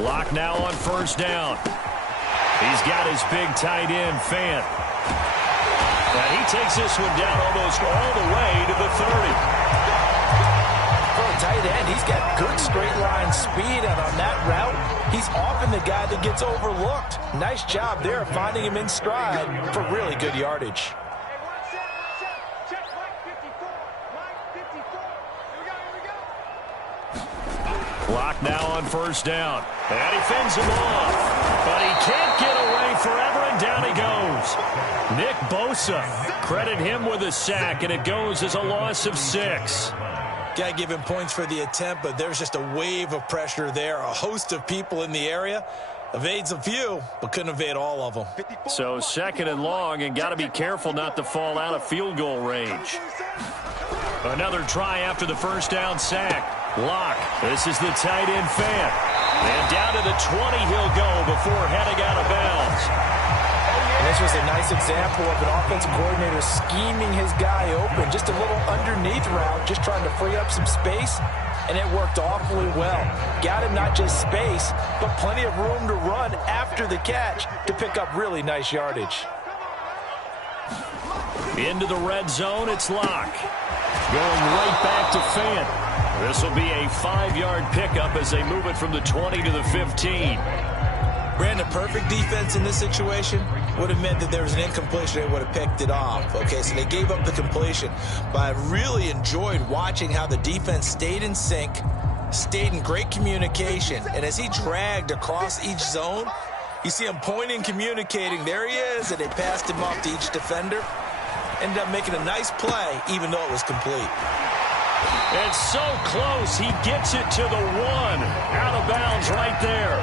Lock now on first down. He's got his big tight end, Fant. And he takes this one down almost all the way to the 30. For a tight end, he's got good straight line speed, and on that route, he's often the guy that gets overlooked. Nice job there finding him in stride for really good yardage. Clock now on first down. And he fends him off. But he can't get away forever, and down he goes. Nick Bosa. Credit him with a sack, and it goes as a loss of 6. Got to give him points for the attempt, but there's just a wave of pressure there. A host of people in the area. Evades a few, but couldn't evade all of them. So 2nd and long, and got to be careful not to fall out of field goal range. Another try after the first down sack. Lock. This is the tight end, Fant. And down to the 20 he'll go before heading out of bounds. And this was a nice example of an offensive coordinator scheming his guy open. Just a little underneath route, just trying to free up some space. And it worked awfully well. Got him not just space, but plenty of room to run after the catch to pick up really nice yardage. Into the red zone, it's Lock. Going right back to Fant. This will be a 5-yard pickup as they move it from the 20 to the 15. Brandon, perfect defense in this situation would have meant that there was an incompletion. They would have picked it off. Okay, so they gave up the completion. But I really enjoyed watching how the defense stayed in sync, stayed in great communication. And as he dragged across each zone, you see him pointing, communicating. There he is, and they passed him off to each defender. Ended up making a nice play, even though it was complete. It's so close, he gets it to the 1. Out of bounds right there.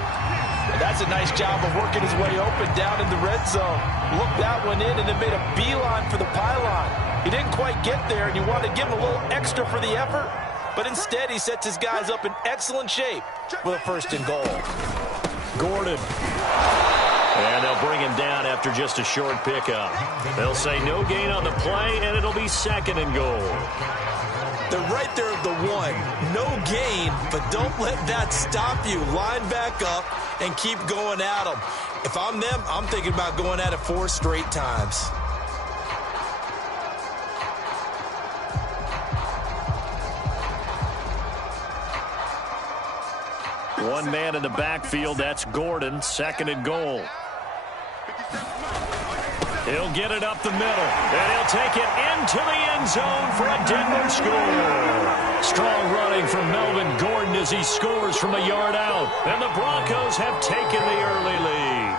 And that's a nice job of working his way open down in the red zone. Looked that one in and then made a beeline for the pylon. He didn't quite get there, and you want to give him a little extra for the effort. But instead, he sets his guys up in excellent shape with a 1st and goal. Gordon. And they'll bring him down after just a short pickup. They'll say no gain on the play, and it'll be 2nd and goal. They're right there at the 1. No gain, but don't let that stop you. Line back up and keep going at them. If I'm them, I'm thinking about going at it 4 straight times. One man in the backfield, that's Gordon. 2nd and goal. He'll get it up the middle, and he'll take it into the end zone for a Denver score. Strong running from Melvin Gordon as he scores from a yard out, and the Broncos have taken the early lead.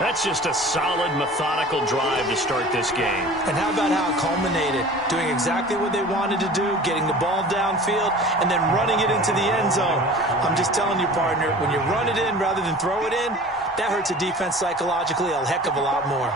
That's just a solid, methodical drive to start this game. And how about how it culminated? Doing exactly what they wanted to do, getting the ball downfield, and then running it into the end zone. I'm just telling you, partner, when you run it in rather than throw it in, that hurts a defense psychologically a heck of a lot more.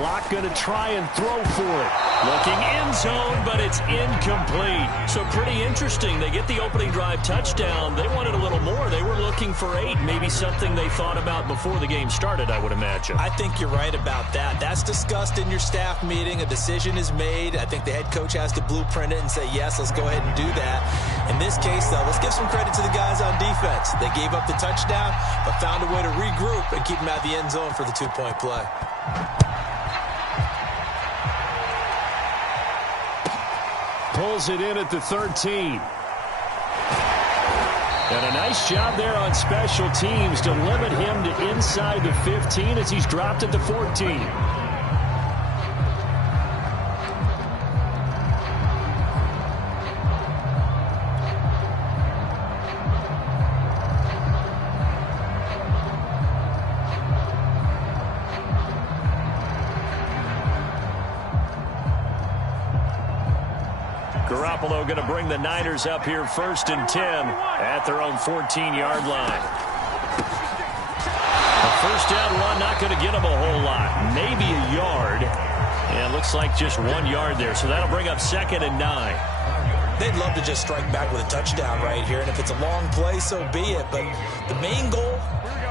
Lock going to try and throw for it. Looking end zone, but it's incomplete. So pretty interesting. They get the opening drive touchdown. They wanted a little more. They were looking for 8, maybe something they thought about before the game started, I would imagine. I think you're right about that. That's discussed in your staff meeting. A decision is made. I think the head coach has to blueprint it and say, yes, let's go ahead and do that. In this case, though, let's give some credit to the guys on defense. They gave up the touchdown, but found a way to regroup and keep them out of the end zone for the 2-point play. Pulls it in at the 13. And a nice job there on special teams to limit him to inside the 15 as he's dropped at the 14. Garoppolo going to bring the Niners up here 1st and 10 at their own 14-yard line. A 1st down run not going to get them a whole lot. Maybe a yard. And it looks like just 1 yard there. So that'll bring up 2nd and 9. They'd love to just strike back with a touchdown right here, and if it's a long play, so be it. But the main goal,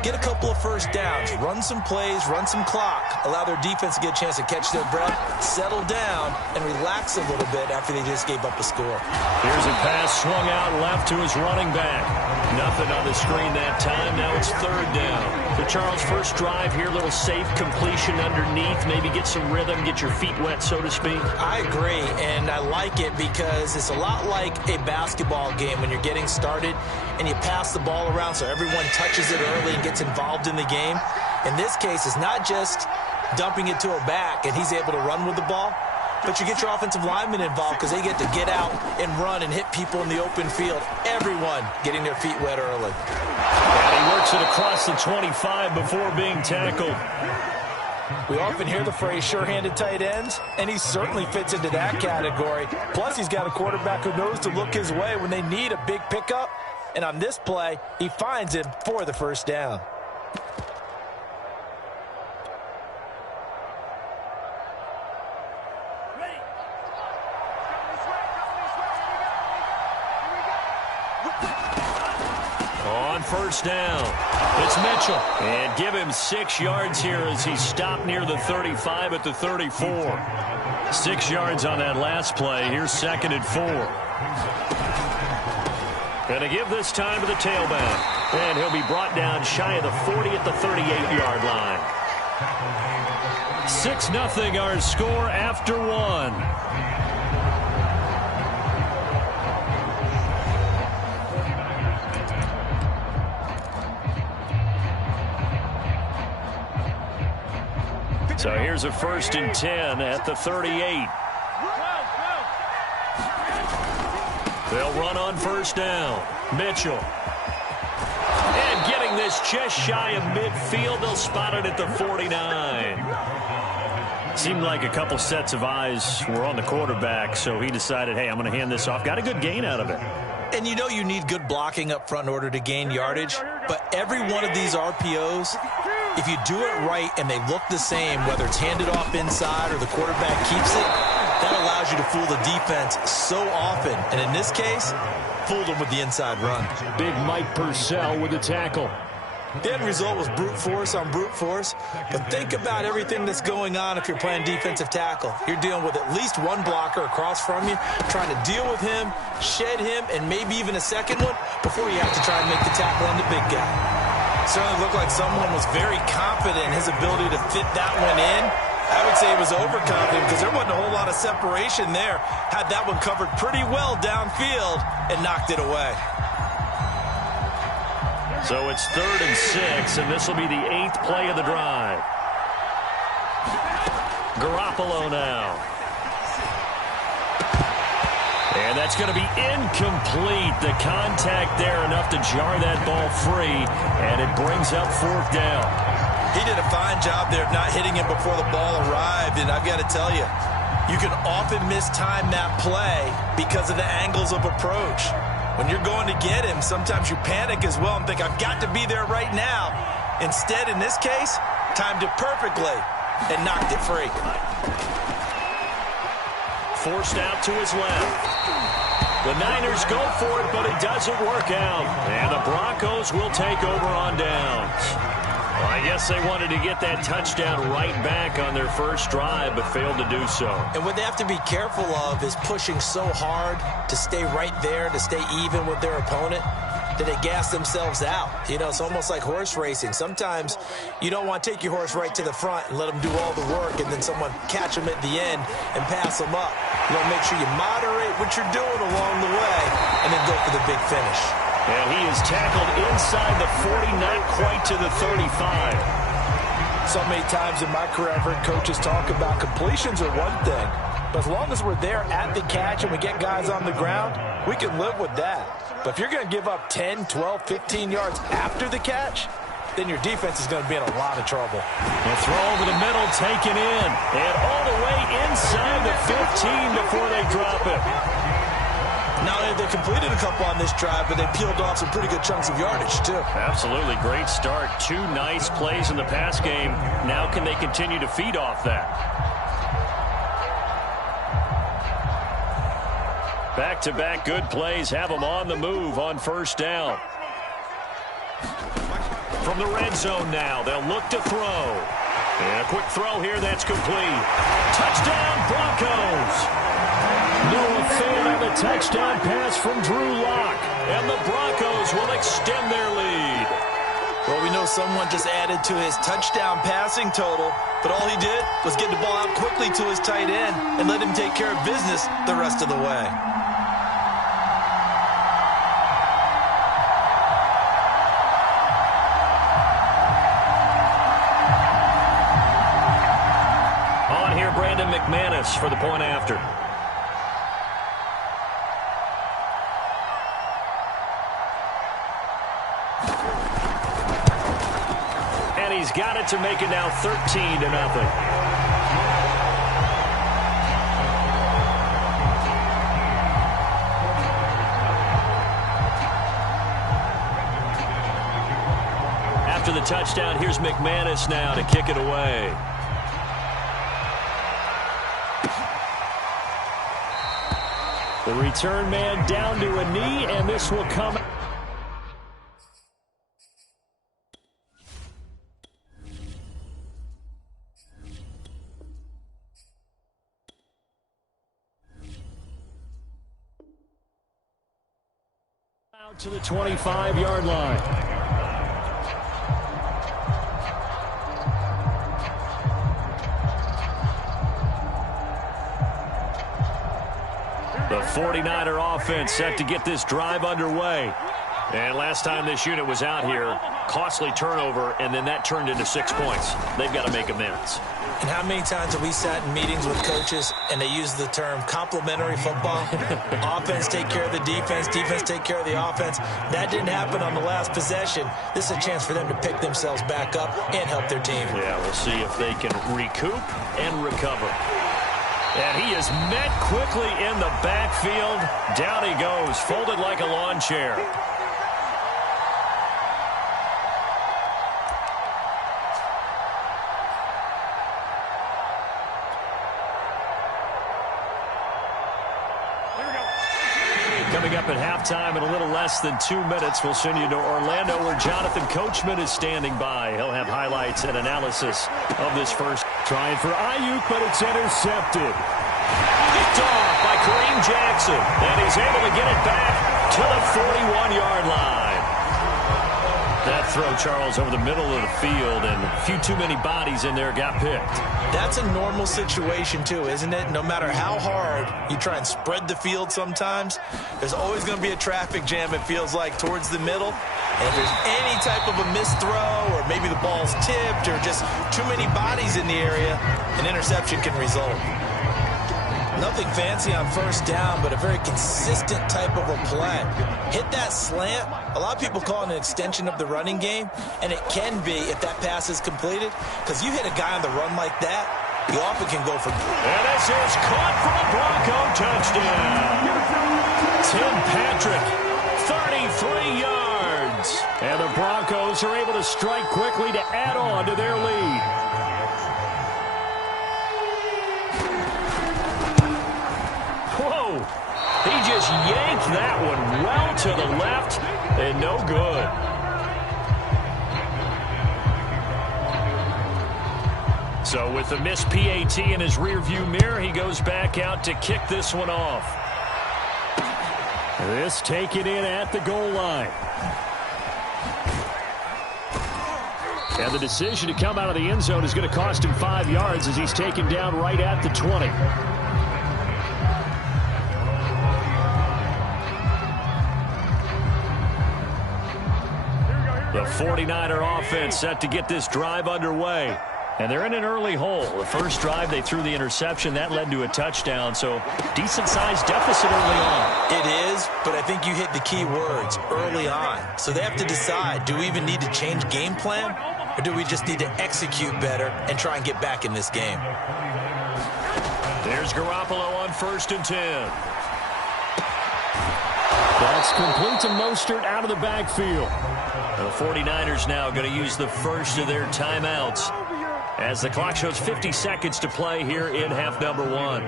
get a couple of first downs, run some plays, run some clock, allow their defense to get a chance to catch their breath, settle down, and relax a little bit after they just gave up a score. Here's a pass swung out left to his running back. Nothing on the screen that time. Now it's third down. So, Charles, first drive here, little safe completion underneath, maybe get some rhythm, get your feet wet, so to speak. I agree, and I like it because it's a lot like a basketball game when you're getting started and you pass the ball around so everyone touches it early and gets involved in the game. In this case, it's not just dumping it to a back and he's able to run with the ball, but you get your offensive linemen involved because they get to get out and run and hit people in the open field. Everyone getting their feet wet early. And he works it across the 25 before being tackled. We often hear the phrase sure-handed tight ends, and he certainly fits into that category. Plus, he's got a quarterback who knows to look his way when they need a big pickup. And on this play, he finds him for the first down. On first down, it's Mitchell. And give him 6 yards here as he stopped near the 35 at the 34. 6 yards on that last play. Here's 2nd and 4. Going to give this time to the tailback. And he'll be brought down shy of the 40 at the 38-yard line. 6-0 our score after 1. So here's a 1st and 10 at the 38. They'll run on first down. Mitchell. And getting this just shy of midfield. They'll spot it at the 49. Seemed like a couple sets of eyes were on the quarterback, so he decided, hey, I'm going to hand this off. Got a good gain out of it. And you know you need good blocking up front in order to gain yardage, but every one of these RPOs, if you do it right and they look the same, whether it's handed off inside or the quarterback keeps it, that allows you to fool the defense so often. And in this case, fooled them with the inside run. Big Mike Purcell with the tackle. The end result was brute force on brute force. But think about everything that's going on if you're playing defensive tackle. You're dealing with at least one blocker across from you, trying to deal with him, shed him, and maybe even a second one before you have to try and make the tackle on the big guy. Certainly looked like someone was very confident in his ability to fit that one in. I would say he was overconfident because there wasn't a whole lot of separation there. Had that one covered pretty well downfield and knocked it away. So it's 3rd and 6, and this will be the 8th play of the drive. Garoppolo now. And that's going to be incomplete. The contact there enough to jar that ball free, and it brings up 4th down. He did a fine job there of not hitting him before the ball arrived, and I've got to tell you, you can often mistime that play because of the angles of approach. When you're going to get him, sometimes you panic as well and think, I've got to be there right now. Instead, in this case, timed it perfectly and knocked it free. Forced out to his left. The Niners go for it, but it doesn't work out. And the Broncos will take over on downs. Well, I guess they wanted to get that touchdown right back on their first drive, but failed to do so. And what they have to be careful of is pushing so hard to stay right there, to stay even with their opponent, that they gas themselves out. You know, it's almost like horse racing. Sometimes you don't want to take your horse right to the front and let them do all the work, and then someone catch them at the end and pass them up. You want to make sure you moderate what you're doing along the way and then go for the big finish. And he is tackled inside the 40, not quite to the 35. So many times in my career, I've heard coaches talk about completions are one thing, but as long as we're there at the catch and we get guys on the ground, we can live with that. But if you're going to give up 10, 12, 15 yards after the catch, then your defense is going to be in a lot of trouble. A throw over the middle, taken in, and all the way inside the 15 before they drop it. Not only have they completed a couple on this drive, but they peeled off some pretty good chunks of yardage, too. Absolutely. Great start. 2 nice plays in the pass game. Now can they continue to feed off that? Back-to-back good plays have them on the move on first down. From the red zone now, they'll look to throw. And a quick throw here, that's complete. Touchdown, Broncos! Noah Fant on the touchdown pass from Drew Lock. And the Broncos will extend their lead. Well, we know someone just added to his touchdown passing total, but all he did was get the ball out quickly to his tight end and let him take care of business the rest of the way. On here, Brandon McManus for the point after. He's got it to make it now 13-0. After the touchdown, here's McManus now to kick it away. The return man down to a knee, and this will come out. To the 25-yard line. The 49er offense set to get this drive underway. And last time this unit was out here, costly turnover, and then that turned into 6 points. They've got to make amends. And how many times have we sat in meetings with coaches and they use the term complementary football? Offense take care of the defense, defense take care of the offense. That didn't happen on the last possession. This is a chance for them to pick themselves back up and help their team. Yeah, we'll see if they can recoup and recover. And he is met quickly in the backfield. Down he goes, folded like a lawn chair. Coming up at halftime in a little less than 2 minutes, we'll send you to Orlando where Jonathan Coachman is standing by. He'll have highlights and analysis of this first. Trying for Ayuk, but it's intercepted. Picked off by Kareem Jackson, and he's able to get it back to the 41-yard line. That throw, Charles, over the middle of the field, and a few too many bodies in there got picked. That's a normal situation, too, isn't it? No matter how hard you try and spread the field sometimes, there's always going to be a traffic jam, it feels like, towards the middle. And if there's any type of a missed throw, or maybe the ball's tipped, or just too many bodies in the area, an interception can result. Nothing fancy on first down, but a very consistent type of a play. Hit that slant. A lot of people call it an extension of the running game, and it can be if that pass is completed, because you hit a guy on the run like that, you often can go for... And this is caught for a Bronco touchdown. Tim Patrick, 33 yards. And the Broncos are able to strike quickly to add on to their lead. He just yanked that one well to the left, and no good. So with the missed PAT in his rearview mirror, he goes back out to kick this one off. This taken in at the goal line. And the decision to come out of the end zone is going to cost him 5 yards as he's taken down right at the 20. The 49er offense set to get this drive underway. And they're in an early hole. The first drive, they threw the interception. That led to a touchdown, so decent-sized deficit early on. It is, but I think you hit the key words, early on. So they have to decide, do we even need to change game plan, or do we just need to execute better and try and get back in this game? There's Garoppolo on 1st and 10. That's complete to Mostert out of the backfield. The 49ers now going to use the first of their timeouts as the clock shows 50 seconds to play here in half number 1.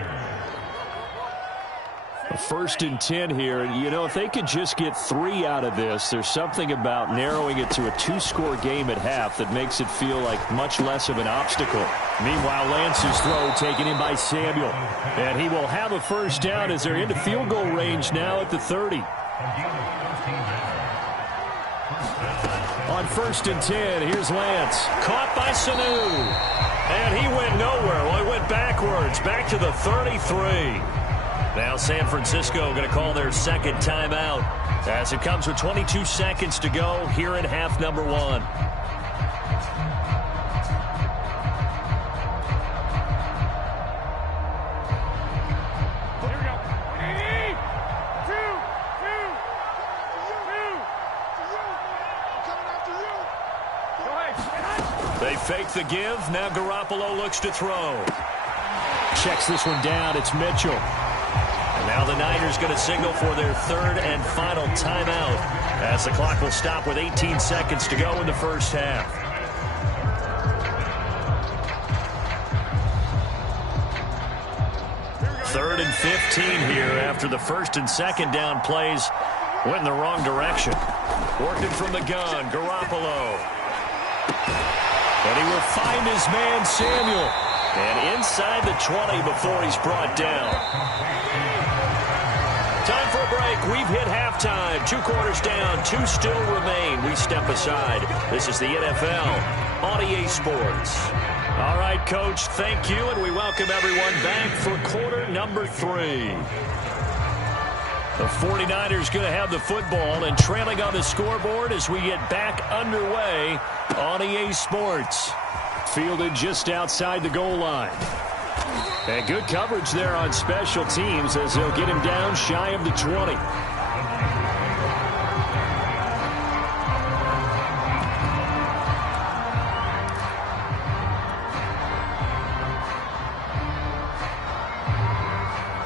First and 10 here. You know, if they could just get 3 out of this, there's something about narrowing it to a 2-score game at half that makes it feel like much less of an obstacle. Meanwhile, Lance's throw taken in by Samuel. And he will have a first down as they're into field goal range now at the 30. On first and 10, here's Lance. Caught by Sanu. And he went nowhere. Well, he went backwards, back to the 33. Now San Francisco going to call their second timeout as it comes with 22 seconds to go here in half number 1. They fake the give. Now Garoppolo looks to throw. Checks this one down. It's Mitchell. And now the Niners going to signal for their third and final timeout as the clock will stop with 18 seconds to go in the first half. Third and 15 here after the first and second down plays went in the wrong direction. Working from the gun, Garoppolo. And he will find his man, Samuel. And inside the 20 before he's brought down. Time for a break. We've hit halftime. 2 quarters down. 2 still remain. We step aside. This is the NFL on EA Sports. All right, Coach, thank you, and we welcome everyone back for quarter number 3. The 49ers going to have the football and trailing on the scoreboard as we get back underway on EA Sports. Fielded just outside the goal line. And good coverage there on special teams as they'll get him down shy of the 20.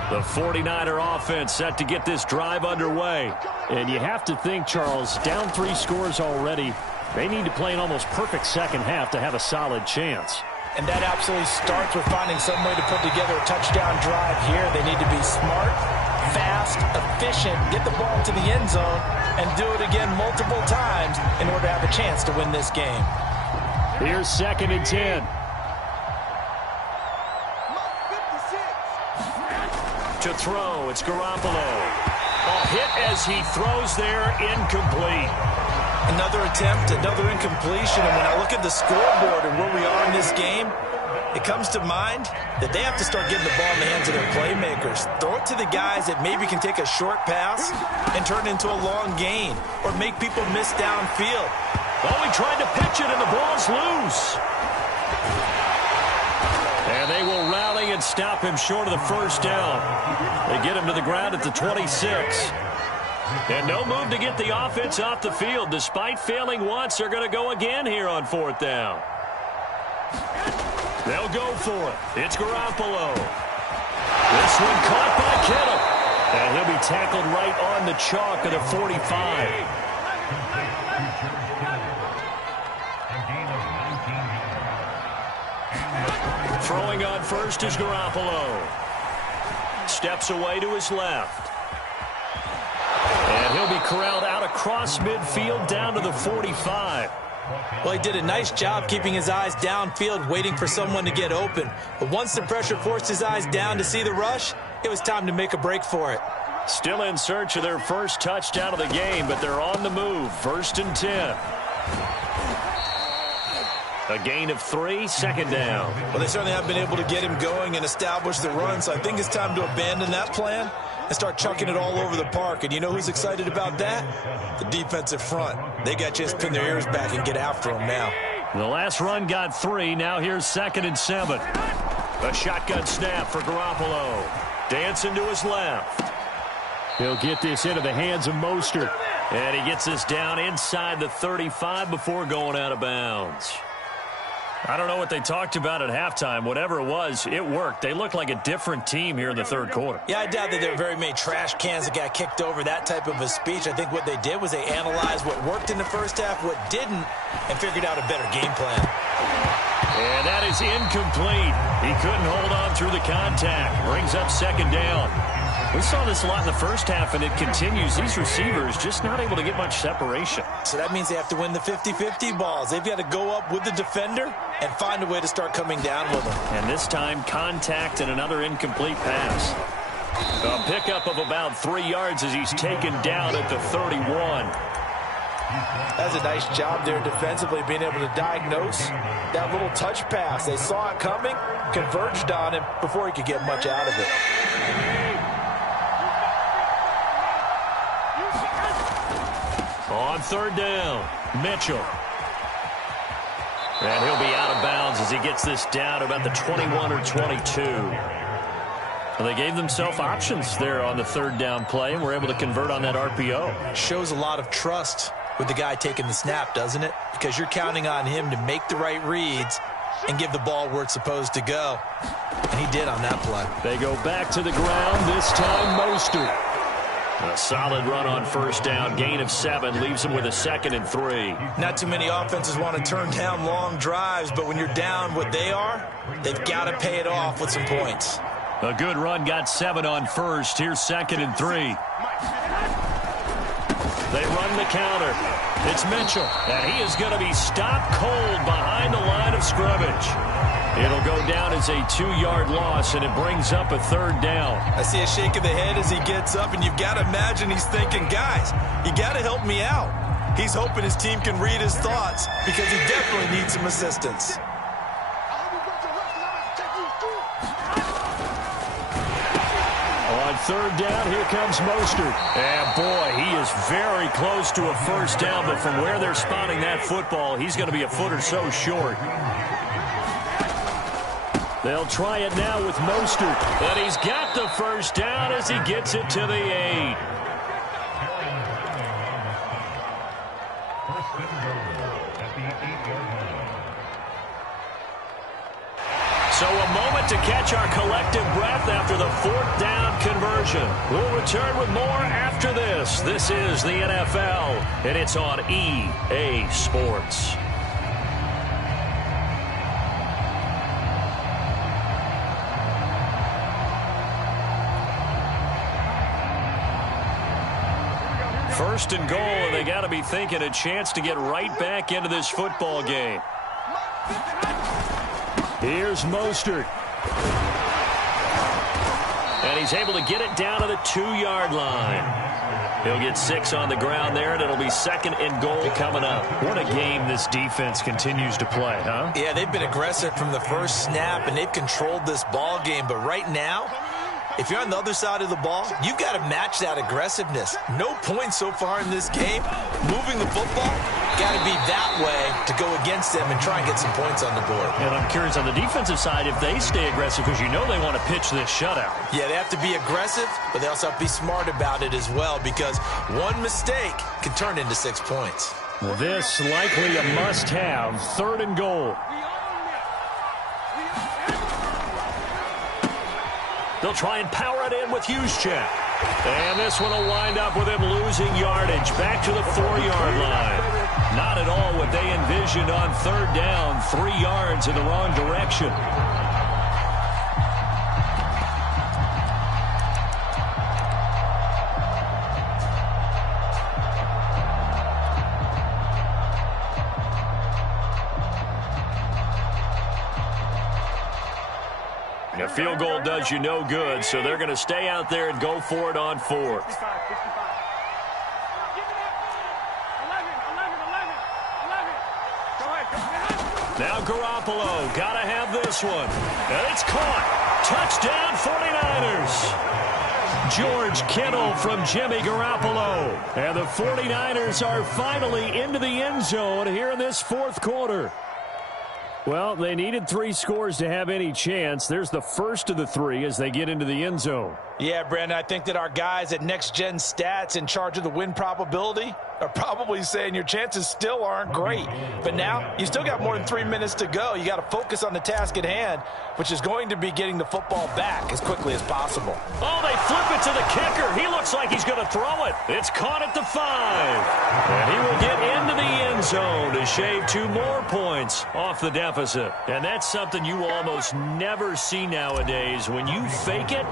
The 49er offense set to get this drive underway. And you have to think, Charles, down 3 scores already. They need to play an almost perfect second half to have a solid chance. And that absolutely starts with finding some way to put together a touchdown drive here. They need to be smart, fast, efficient, get the ball to the end zone, and do it again multiple times in order to have a chance to win this game. Here's second and 10. To throw, it's Garoppolo. A hit as he throws there, incomplete. Another attempt, another incompletion, and when I look at the scoreboard and where we are in this game, it comes to mind that they have to start getting the ball in the hands of their playmakers. Throw it to the guys that maybe can take a short pass and turn it into a long gain or make people miss downfield. Oh, he tried to pitch it, and the ball's loose. And they will rally and stop him short of the first down. They get him to the ground at the 26. And no move to get the offense off the field. Despite failing once, they're going to go again here on 4th down. They'll go for it. It's Garoppolo. This one caught by Kittle. And he'll be tackled right on the chalk of the 45. Throwing on first is Garoppolo. Steps away to his left. And he'll be corralled out across midfield down to the 45. Well, he did a nice job keeping his eyes downfield, waiting for someone to get open. But once the pressure forced his eyes down to see the rush, it was time to make a break for it. Still in search of their first touchdown of the game, but they're on the move. 1st and 10. A gain of 3, second down. Well, they certainly have been able to get him going and establish the run, so I think it's time to abandon that plan and start chucking it all over the park. And you know who's excited about that? The defensive front. They got to just pin their ears back and get after him now. The last run got 3. Now here's 2nd and 7. A shotgun snap for Garoppolo. Dancing to his left. He'll get this into the hands of Mostert. And he gets this down inside the 35 before going out of bounds. I don't know what they talked about at halftime. Whatever it was, it worked. They looked like a different team here in the 3rd quarter. Yeah, I doubt that there were very many trash cans that got kicked over, that type of a speech. I think what they did was they analyzed what worked in the first half, what didn't, and figured out a better game plan. And that is incomplete. He couldn't hold on through the contact. Brings up 2nd down. We saw this a lot in the first half, and it continues. These receivers just not able to get much separation. So that means they have to win the 50-50 balls. They've got to go up with the defender and find a way to start coming down with them. And this time, contact and another incomplete pass. A pickup of about 3 yards as he's taken down at the 31. That's a nice job there defensively, being able to diagnose that little touch pass. They saw it coming, converged on him before he could get much out of it. On third down, Mitchell. And he'll be out of bounds as he gets this down about the 21 or 22. Well, they gave themselves options there on the third down play and were able to convert on that RPO. Shows a lot of trust with the guy taking the snap, doesn't it? Because you're counting on him to make the right reads and give the ball where it's supposed to go. And he did on that play. They go back to the ground, this time Mostert. A solid run on first down, gain of 7, leaves him with a 2nd and 3. Not too many offenses want to turn down long drives, but when you're down what they are, they've got to pay it off with some points. A good run, got 7 on first. Here's 2nd and 3. They run the counter. It's Mitchell, and he is going to be stopped cold behind the line of scrimmage. It'll go down as a 2-yard loss, and it brings up a third down. I see a shake of the head as he gets up, and you've got to imagine he's thinking, guys, you got to help me out. He's hoping his team can read his thoughts because he definitely needs some assistance. Third down, here comes Mostert. And boy, he is very close to a first down, but from where they're spotting that football, he's going to be a foot or so short. They'll try it now with Mostert. And he's got the first down as he gets it to the 8. So a moment to catch our collective breath after the 4th down conversion. We'll return with more after this. This is the NFL, and it's on EA Sports. First and goal, and they got to be thinking a chance to get right back into this football game. Here's Mostert. And he's able to get it down to the 2-yard line. He'll get 6 on the ground there, and it'll be 2nd and goal coming up. What a game this defense continues to play, huh? Yeah, they've been aggressive from the first snap, and they've controlled this ball game. But right now, if you're on the other side of the ball, you've got to match that aggressiveness. No points so far in this game. Moving the football, got to be that way to go against them and try and get some points on the board. And I'm curious on the defensive side if they stay aggressive, because you know they want to pitch this shutout. Yeah, they have to be aggressive, but they also have to be smart about it as well, because one mistake can turn into 6 points. Well, this likely a must-have, 3rd and goal. They'll try and power it in with Juszczyk. And this one will wind up with him losing yardage back to the 4-yard line. Not at all what they envisioned on third down. 3 yards in the wrong direction. A field goal does you no good, so they're going to stay out there and go for it on 4th. Now Garoppolo, got to have this one. And it's caught. Touchdown 49ers. George Kittle from Jimmy Garoppolo. And the 49ers are finally into the end zone here in this 4th quarter. Well, they needed 3 scores to have any chance. There's the first of the 3 as they get into the end zone. Yeah, Brandon, I think that our guys at Next Gen Stats in charge of the win probability are probably saying your chances still aren't great. But now, you still got more than 3 minutes to go. You got to focus on the task at hand, which is going to be getting the football back as quickly as possible. Oh, they flip it to the kicker. He looks like he's going to throw it. It's caught at the 5. And he will get into the end zone to shave 2 more points off the deficit. And that's something you almost never see nowadays. When you fake it,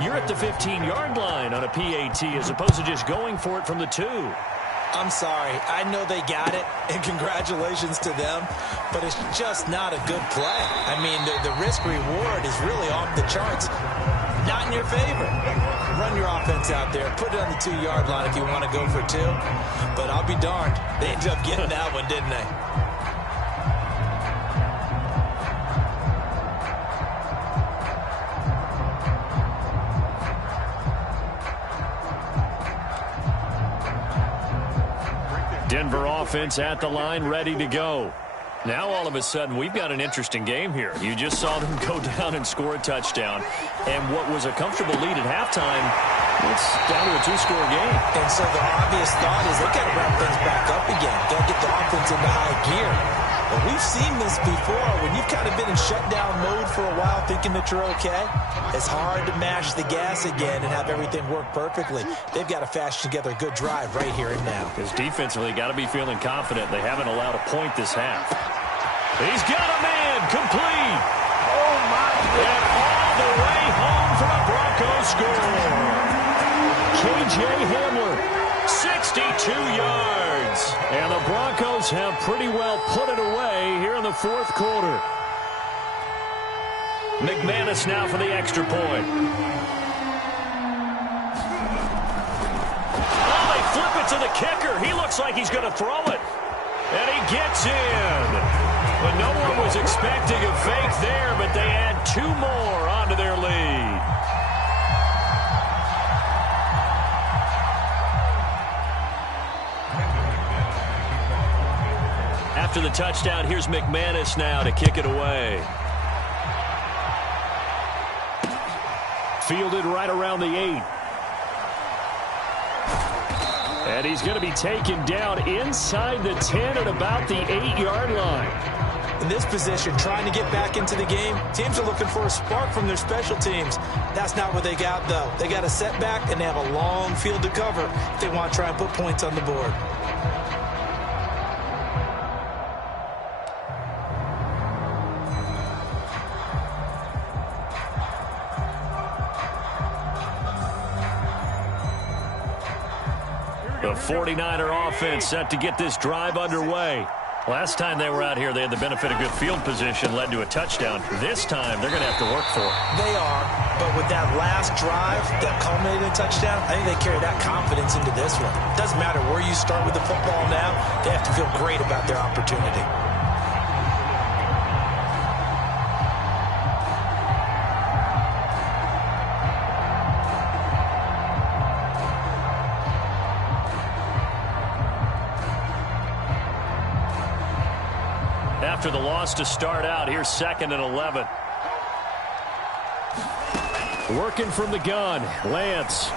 you're at the 15-yard line on a PAT as opposed to just going for it from the 2. I'm sorry. I know they got it, and congratulations to them, but it's just not a good play. I mean, the risk-reward is really off the charts. Not in your favor. Run your offense out there. Put it on the 2-yard line if you want to go for 2. But I'll be darned. They ended up getting that one, didn't they? Denver offense at the line, ready to go. Now, all of a sudden, we've got an interesting game here. You just saw them go down and score a touchdown. And what was a comfortable lead at halftime, it's down to a 2-score game. And so the obvious thought is they've got to ramp things back up again. Got to get the offense into high gear. But we've seen this before. When you've kind of been in shutdown mode for a while thinking that you're okay, it's hard to mash the gas again and have everything work perfectly. They've got to fashion together a good drive right here and now. Because defensively, got to be feeling confident. They haven't allowed a point this half. He's got a man complete. Oh, my goodness. And all the way home for a Broncos score. K.J. Hamler, 62 yards. And the Broncos have pretty well put it away here in the 4th quarter. McManus now for the extra point. Oh, they flip it to the kicker. He looks like he's going to throw it. And he gets in. But no one was expecting a fake there, but they add 2 more onto their lead. After the touchdown, here's McManus now to kick it away. Fielded right around the 8. And he's going to be taken down inside the 10 at about the 8-yard line. In this position, trying to get back into the game, teams are looking for a spark from their special teams. That's not what they got, though. They got a setback, and they have a long field to cover if they want to try and put points on the board. The 49er offense set to get this drive underway. Last time they were out here, they had the benefit of good field position, led to a touchdown. This time, they're going to have to work for it. They are, but with that last drive that culminated in a touchdown, I think they carry that confidence into this one. It doesn't matter where you start with the football now. They have to feel great about their opportunity. After the loss to start out, here's 2nd and 11. Working from the gun, Lance.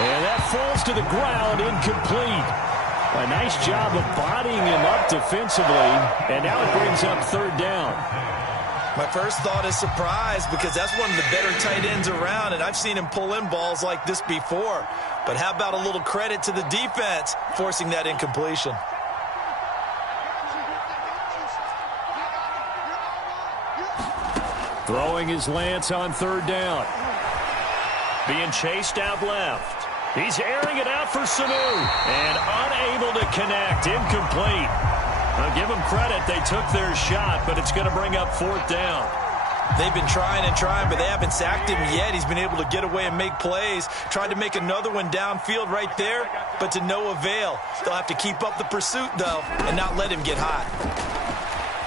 And that falls to the ground, incomplete. A nice job of bodying him up defensively, and now it brings up 3rd down. My first thought is surprise because that's one of the better tight ends around, and I've seen him pull in balls like this before. But how about a little credit to the defense forcing that incompletion? Throwing his Lance on 3rd down. Being chased out left. He's airing it out for Sanu. And unable to connect. Incomplete. Now give them credit. They took their shot, but it's going to bring up 4th down. They've been trying and trying, but they haven't sacked him yet. He's been able to get away and make plays. Tried to make another one downfield right there, but to no avail. They'll have to keep up the pursuit, though, and not let him get hot.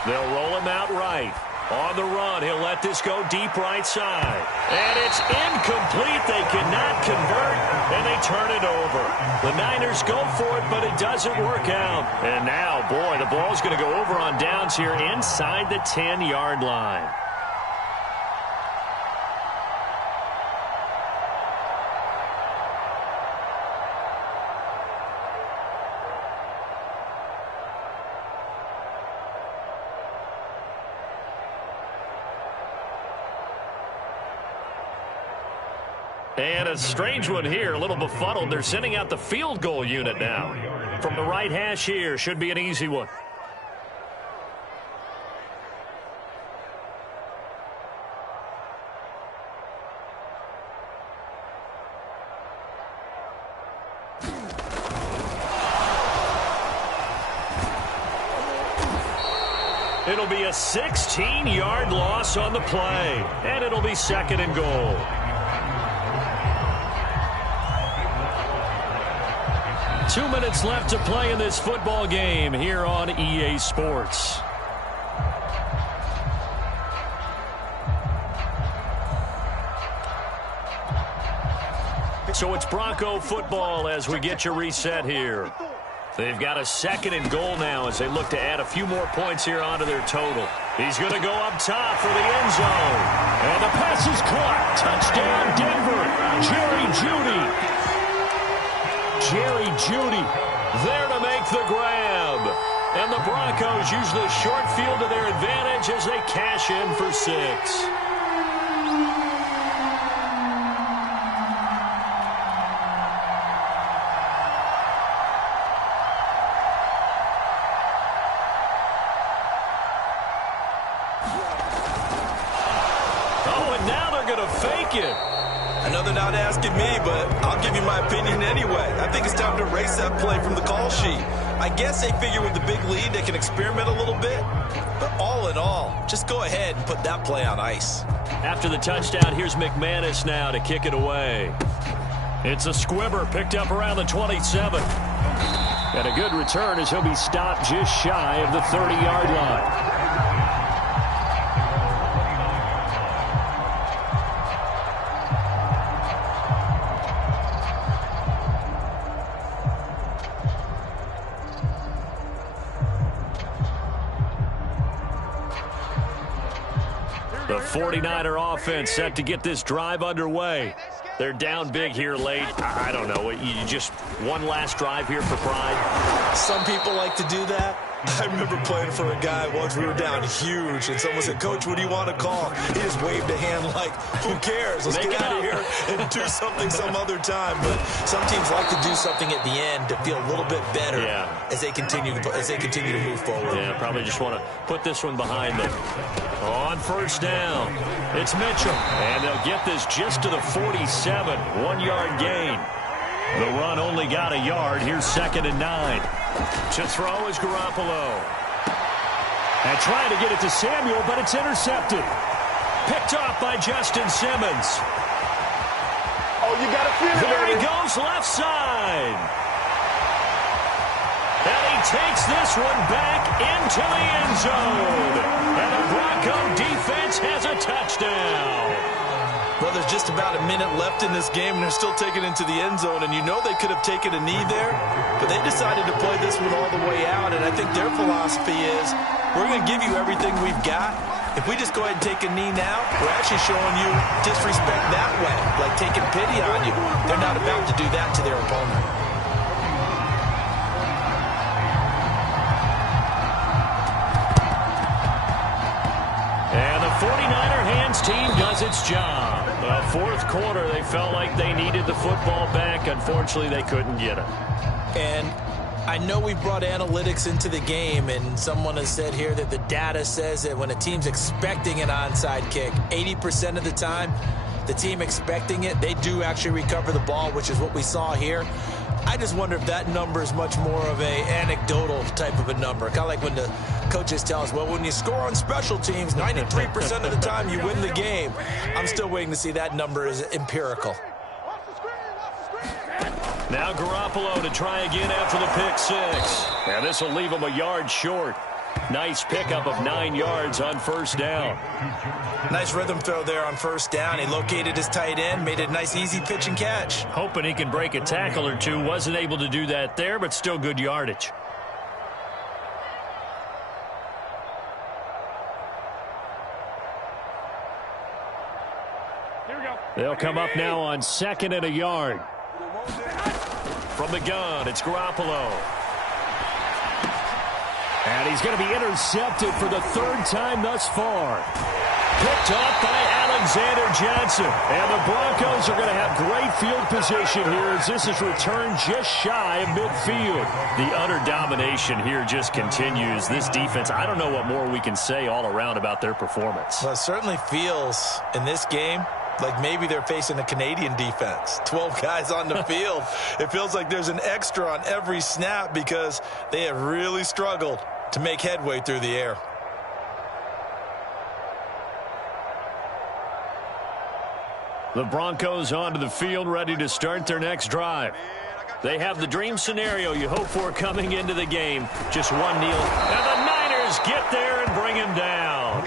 They'll roll him out right. On the run, he'll let this go deep right side. And it's incomplete. They cannot convert, and they turn it over. The Niners go for it, but it doesn't work out. And now, boy, the ball's going to go over on downs here inside the 10-yard line. And a strange one here, a little befuddled. They're sending out the field goal unit now. From the right hash here, should be an easy one. It'll be a 16-yard loss on the play, and it'll be second and goal. Two minutes left to play in this football game here on EA Sports. So it's Bronco football as we get you reset here. They've got a second and goal now as they look to add a few more points here onto their total. He's going to go up top for the end zone. And the pass is caught. Touchdown, Denver. Jerry Jeudy there to make the grab. And the Broncos use the short field to their advantage as they cash in for 6. I know they're not asking me, but I'll give you my opinion anyway. I think it's time to erase that play from the call sheet. I guess they figure with the big lead they can experiment a little bit. But all in all, just go ahead and put that play on ice. After the touchdown, here's McManus now to kick it away. It's a squibber picked up around the 27. And a good return as he'll be stopped just shy of the 30-yard line. The 49er offense set to get this drive underway. They're down big here late. I don't know. You just one last drive here for pride? Some people like to do that. I remember playing for a guy once. We were down huge, and someone said, "Coach, what do you want to call?" He just waved a hand like, "Who cares? Let's get out of here and do something some other time." But some teams like to do something at the end to feel a little bit better as they continue to move forward. Yeah, probably just want to put this one behind them. On first down, it's Mitchell, and they'll get this just to the 47, 1-yard gain. The run only got a yard. Here's 2nd and 9. To throw is Garoppolo. And trying to get it to Samuel, but it's intercepted. Picked off by Justin Simmons. Oh, you got to feel it. There he goes, left side. And he takes this one back into the end zone. And the Bronco defense has a touchdown. Well, there's just about a minute left in this game, and they're still taking it into the end zone. And you know they could have taken a knee there, but they decided to play this one all the way out. And I think their philosophy is, we're going to give you everything we've got. If we just go ahead and take a knee now, we're actually showing you disrespect that way, like taking pity on you. They're not about to do that to their opponent. And the 49er hands team does its job. Fourth quarter, they felt like they needed the football back. Unfortunately, they couldn't get it. And I know we brought analytics into the game, and someone has said here that the data says that when a team's expecting an onside kick, 80% of the time, the team expecting it, they do actually recover the ball, which is what we saw here. I just wonder if that number is much more of a anecdotal type of a number. Kind of like when the coaches tell us, well, when you score on special teams, 93% of the time you win the game. I'm still waiting to see that number is empirical. Now Garoppolo to try again after the pick 6. And this will leave him a yard short. Nice pickup of 9 yards on first down. Nice rhythm throw there on first down. He located his tight end, made it a nice easy pitch and catch. Hoping he can break a tackle or two. Wasn't able to do that there, but still good yardage. Here we go. They'll come up now on 2nd and a yard. From the gun, it's Garoppolo. And he's going to be intercepted for the 3rd time thus far. picked off by Alexander Johnson. And the Broncos are going to have great field position here as this is returned just shy of midfield. The utter domination here just continues. This defense, I don't know what more we can say all around about their performance. Well, it certainly feels in this game like maybe they're facing a Canadian defense. 12 guys on the field. It feels like there's an extra on every snap because they have really struggled to make headway through the air. The Broncos onto the field, ready to start their next drive. They have the dream scenario you hope for coming into the game. Just one kneel, and the Niners get there and bring him down.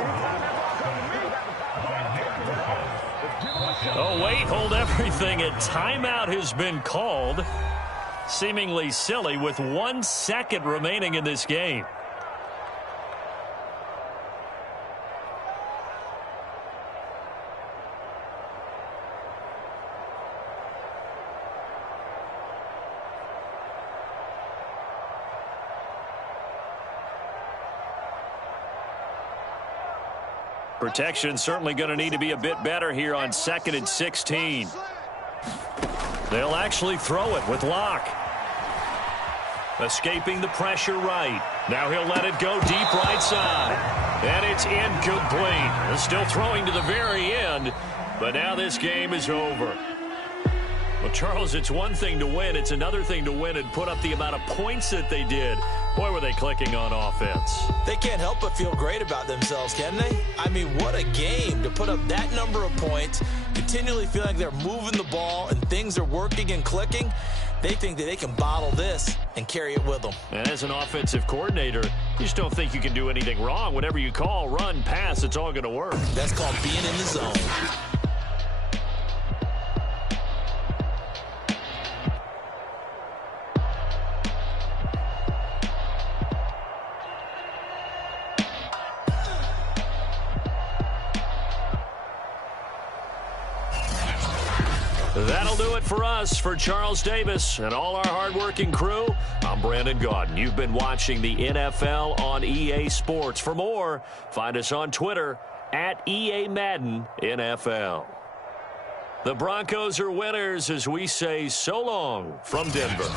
Oh, wait, hold everything. A timeout has been called. Seemingly silly with 1 second remaining in this game. Protection certainly going to need to be a bit better here on 2nd and 16. They'll actually throw it with Locke. Escaping the pressure right. Now he'll let it go deep right side. And it's incomplete. Still throwing to the very end, but now this game is over. Well, Charles, it's one thing to win. It's another thing to win and put up the amount of points that they did. Boy, were they clicking on offense. They can't help but feel great about themselves, can they? I mean, what a game to put up that number of points, continually feeling like they're moving the ball and things are working and clicking. They think that they can bottle this and carry it with them. And as an offensive coordinator, you just don't think you can do anything wrong. Whatever you call, run, pass, it's all going to work. That's called being in the zone. That'll do it for us. For Charles Davis and all our hardworking crew, I'm Brandon Gaudin. You've been watching the NFL on EA Sports. For more, find us on Twitter at EA Madden NFL. The Broncos are winners as we say so long from Denver.